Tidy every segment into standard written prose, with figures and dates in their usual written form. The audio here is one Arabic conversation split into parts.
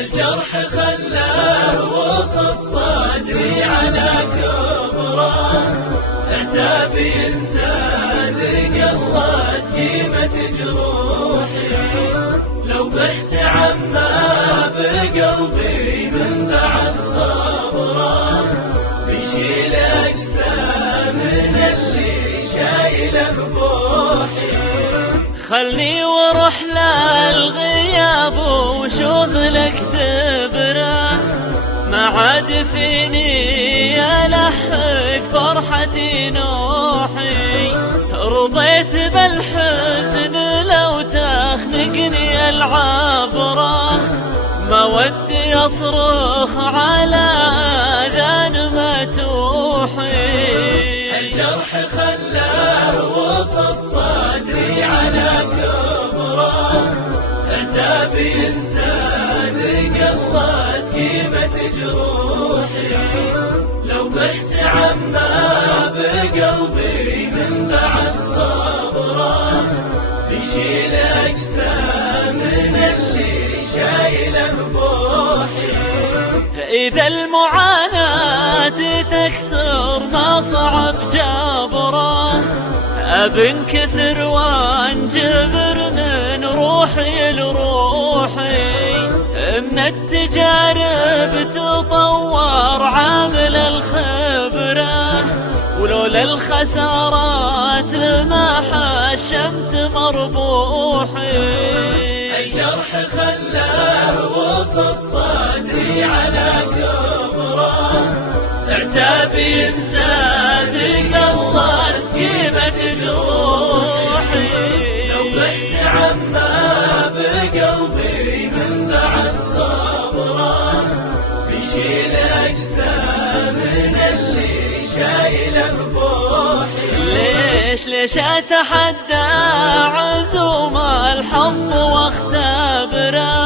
الجرح خلاه وسط صدري على كبره، اعتاب ينزاد قلت قيمة جروحي، لو بحت عما بقلبي من بعد صبره، بيشيل أقسى من اللي شايله بوحي. خلني واروح للغياب وشغلك دبره، ما عاد فيني الحق فرحتي نوحي، رضيت بالحزن لو تخنقني العبره، ما ودي اصرخ على اذان متوحي. الجرح خلاه وسط صدري على كبره، اعتاب ينزاد قلت قيمة جروحي، لو بحت عما بقلبي من بعد صبره، بيشيل أقسى من اللي شايله بوحي. إذا المعاناة تكسر ما صعب جبره، أبنكسر وانجبر من روحي لروحي، من التجارب تطور عامل الخبرة، ولولا الخسارات ما حشمت مربوحي. الجرح خلاه وسط صدري على كبره، اعتاب ينزاد قلت قيمة جروحي، لو بحت عما بقلبي من بعد صبره، بيشيل أقسى من اللي شايله بوحي. ليش أتحدى عزوم الحظ واختبره،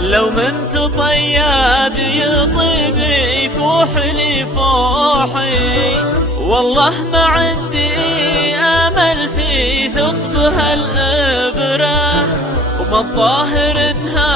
لو منت طياب يطيب يفوح لي فوحي، والله ما عندي امل في ثقبها الابره، وما الظاهر انها